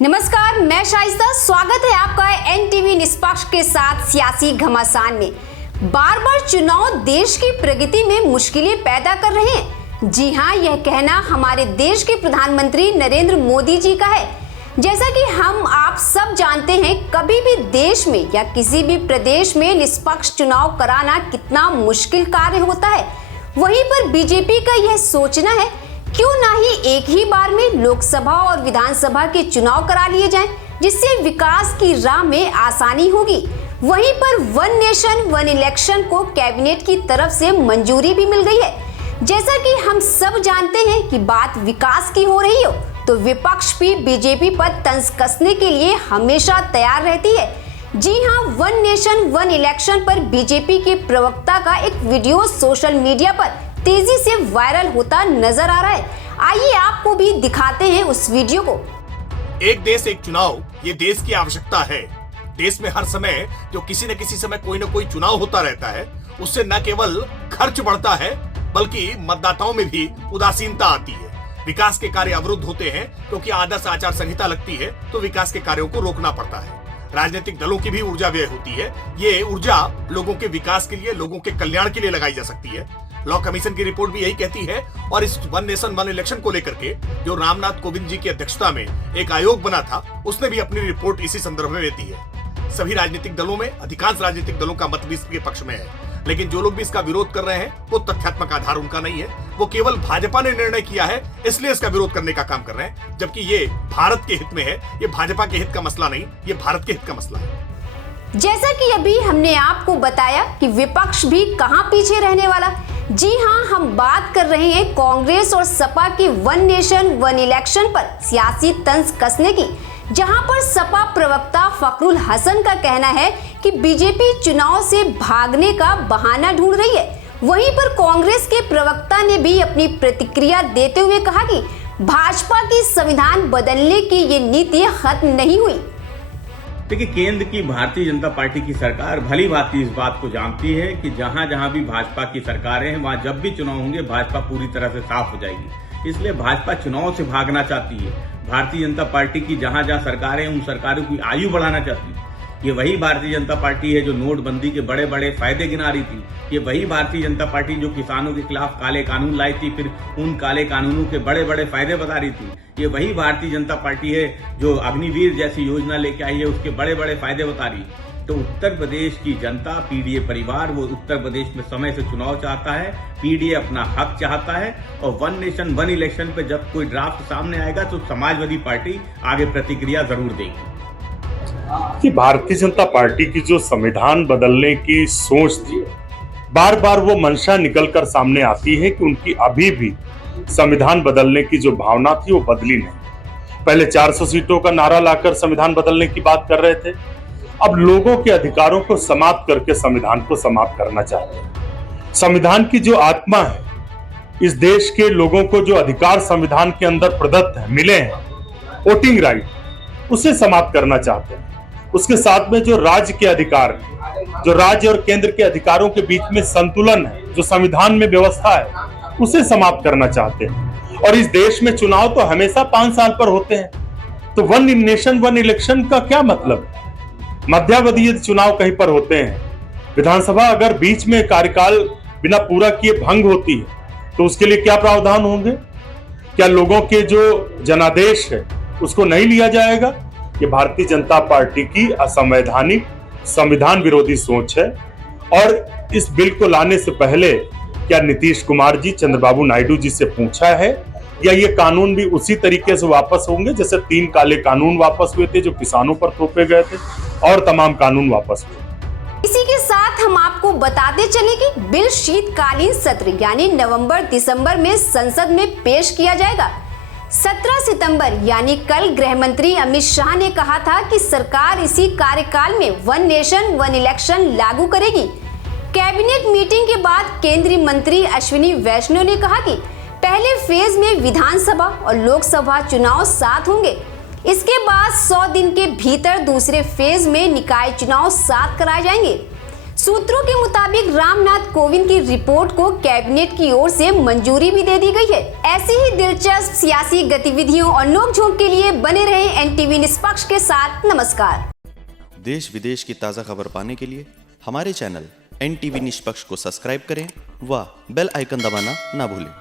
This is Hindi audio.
नमस्कार, मैं शाइस्ता। स्वागत है आपका एनटीवी निष्पक्ष के साथ सियासी घमासान में। बार बार चुनाव देश की प्रगति में मुश्किलें पैदा कर रहे हैं। जी हां, यह कहना हमारे देश के प्रधानमंत्री नरेंद्र मोदी जी का है। जैसा कि हम आप सब जानते हैं, कभी भी देश में या किसी भी प्रदेश में निष्पक्ष चुनाव कराना कितना मुश्किल कार्य होता है। वहीं पर बीजेपी का यह सोचना है क्यों ना ही एक ही बार में लोकसभा और विधानसभा के चुनाव करा लिए जाएं, जिससे विकास की राह में आसानी होगी। वहीं पर वन नेशन वन इलेक्शन को कैबिनेट की तरफ से मंजूरी भी मिल गई है। जैसा कि हम सब जानते हैं कि बात विकास की हो रही हो तो विपक्ष भी बीजेपी पर तंज कसने के लिए हमेशा तैयार रहती है। जी हां, वन नेशन वन इलेक्शन पर बीजेपी के प्रवक्ता का एक वीडियो सोशल मीडिया पर तेजी से वायरल होता नजर आ रहा है। आइए आपको भी दिखाते हैं उस वीडियो को। एक देश एक चुनाव, ये देश की आवश्यकता है। देश में हर समय जो किसी न किसी समय कोई न कोई चुनाव होता रहता है, उससे न केवल खर्च बढ़ता है बल्कि मतदाताओं में भी उदासीनता आती है। विकास के कार्य अवरुद्ध होते हैं क्योंकि आदर्श आचार संहिता लगती है तो विकास के कार्यों को रोकना पड़ता है। राजनीतिक दलों की भी ऊर्जा व्यय होती है। ये ऊर्जा लोगों के विकास के लिए, लोगों के कल्याण के लिए लगाई जा सकती है। लॉ कमीशन की रिपोर्ट भी यही कहती है और इस वन नेशन वन इलेक्शन को लेकर के जो रामनाथ कोविंद जी की अध्यक्षता में एक आयोग बना था, उसने भी अपनी रिपोर्ट इसी संदर्भ में दी है। सभी राजनीतिक दलों में, अधिकांश राजनीतिक दलों का मत भी इसके पक्ष में है, लेकिन जो लोग भी इसका विरोध कर रहे हैं वो तथ्यात्मक आधार उनका नहीं है। वो केवल भाजपा ने निर्णय किया है इसलिए इसका विरोध करने का काम कर रहे हैं, जबकि ये भारत के हित में है। ये भाजपा के हित का मसला नहीं, ये भारत के हित का मसला है। जैसा कि अभी हमने आपको बताया कि विपक्ष भी कहां पीछे रहने वाला। जी हां, हम बात कर रहे हैं कांग्रेस और सपा की वन नेशन वन इलेक्शन पर सियासी तंज कसने की, जहां पर सपा प्रवक्ता फखरुल हसन का कहना है कि बीजेपी चुनाव से भागने का बहाना ढूंढ रही है। वहीं पर कांग्रेस के प्रवक्ता ने भी अपनी प्रतिक्रिया देते हुए कहा कि भाजपा की संविधान बदलने की ये नीति खत्म नहीं हुई। देखिए, केंद्र की भारतीय जनता पार्टी की सरकार भली भांति इस बात को जानती है कि जहां जहां भी भाजपा की सरकारें हैं, वहां जब भी चुनाव होंगे भाजपा पूरी तरह से साफ हो जाएगी। इसलिए भाजपा चुनाव से भागना चाहती है। भारतीय जनता पार्टी की जहां जहां सरकारें हैं, उन सरकारों की आयु बढ़ाना चाहती है। ये वही भारतीय जनता पार्टी है जो नोटबंदी के बड़े बड़े फायदे गिना रही थी। ये वही भारतीय जनता पार्टी जो किसानों के खिलाफ काले कानून लाई थी, फिर उन काले कानूनों के बड़े बड़े फायदे बता रही थी। ये वही भारतीय जनता पार्टी है जो अग्निवीर जैसी योजना लेके आई है, उसके बड़े बड़े फायदे बता रही है। तो उत्तर प्रदेश की जनता, पीडीए परिवार, वो उत्तर प्रदेश में समय से चुनाव चाहता है। पीडीए अपना हक चाहता है और वन नेशन वन इलेक्शन पे जब कोई ड्राफ्ट सामने आएगा तो समाजवादी पार्टी आगे प्रतिक्रिया जरूर देगी। कि भारतीय जनता पार्टी की जो संविधान बदलने की सोच थी, बार बार वो मंशा निकलकर सामने आती है कि उनकी अभी भी संविधान बदलने की जो भावना थी वो बदली नहीं। पहले 400 सीटों का नारा लाकर संविधान बदलने की बात कर रहे थे, अब लोगों के अधिकारों को समाप्त करके संविधान को समाप्त करना चाहते हैं। संविधान की जो आत्मा है, इस देश के लोगों को जो अधिकार संविधान के अंदर प्रदत्त है, मिले हैं, वोटिंग राइट, उसे समाप्त करना चाहते हैं। उसके साथ में जो राज्य के अधिकार, जो राज्य और केंद्र के अधिकारों के बीच में संतुलन है, जो संविधान में व्यवस्था है, उसे समाप्त करना चाहते हैं। और इस देश में चुनाव तो हमेशा 5 साल पर होते हैं, तो वन नेशन वन इलेक्शन का क्या मतलब? मध्यावधि यदि चुनाव कहीं पर होते हैं, विधानसभा अगर बीच में कार्यकाल बिना पूरा किए भंग होती है तो उसके लिए क्या प्रावधान होंगे? क्या लोगों के जो जनादेश है उसको नहीं लिया जाएगा? ये भारतीय जनता पार्टी की असंवैधानिक, संविधान विरोधी सोच है। और इस बिल को लाने से पहले क्या नीतीश कुमार जी चंद्रबाबू नायडू जी से पूछा है, या ये कानून भी उसी तरीके से वापस होंगे जैसे 3 काले कानून वापस हुए थे जो किसानों पर थोपे गए थे, और तमाम कानून वापस हुए? इसी के साथ हम आपको बताते चले कि बिल शीतकालीन सत्र यानी नवंबर दिसंबर में संसद में पेश किया जाएगा। 17 सितंबर यानी कल गृह मंत्री अमित शाह ने कहा था कि सरकार इसी कार्यकाल में वन नेशन वन इलेक्शन लागू करेगी। कैबिनेट मीटिंग के बाद केंद्रीय मंत्री अश्विनी वैष्णव ने कहा कि पहले फेज में विधानसभा और लोकसभा चुनाव साथ होंगे। इसके बाद 100 दिन के भीतर दूसरे फेज में निकाय चुनाव साथ कराए जाएंगे। सूत्रों के मुताबिक रामनाथ कोविंद की रिपोर्ट को कैबिनेट की ओर से मंजूरी भी दे दी गई है। ऐसी ही दिलचस्प सियासी गतिविधियों और नोकझोंक के लिए बने रहे एनटीवी निष्पक्ष के साथ। नमस्कार। देश विदेश की ताज़ा खबर पाने के लिए हमारे चैनल एनटीवी निष्पक्ष को सब्सक्राइब करें व बेल आइकन दबाना ना भूलें।